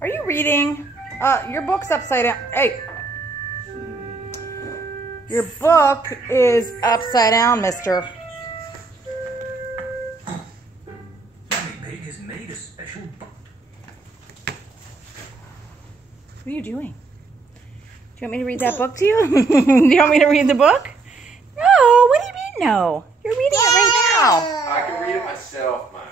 Are you reading? Your book's upside down. Hey. Your book is upside down, mister. Big has made a special book. What are you doing? Do you want me to read that book to you? Do you want me to read the book? No, what do you mean no? You're reading it right now. I can read it myself, man.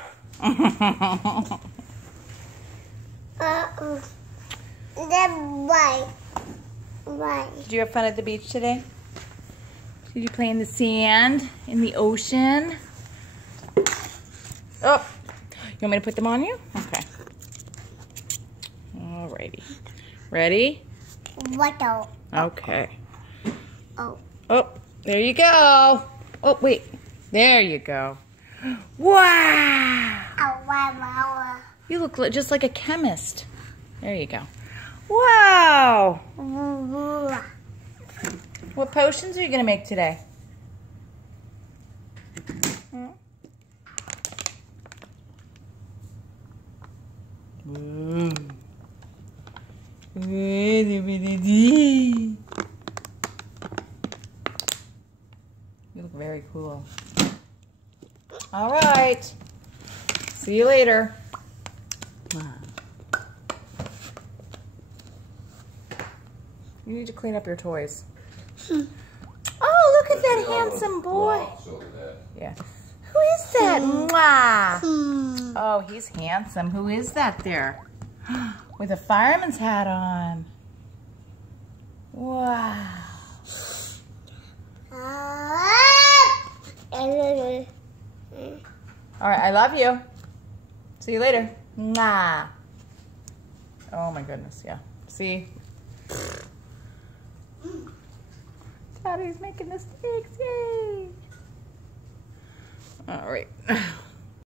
Did you have fun at the beach today? Did you play in the sand, in the ocean? Oh, you want me to put them on you? Okay. Alrighty. Ready? Okay. Oh, there you go. Oh, wait. There you go. Wow. You look just like a chemist. There you go. Wow. What potions are you going to make today? You look very cool. All right. See you later. You need to clean up your toys. Oh, look at that handsome boy. Yeah. Who is that? Mwah. Oh, he's handsome. Who is that there? With a fireman's hat on. Wow. All right, I love you. See you later. Mwah. Oh my goodness, yeah. See? Daddy's making mistakes, yay! All right.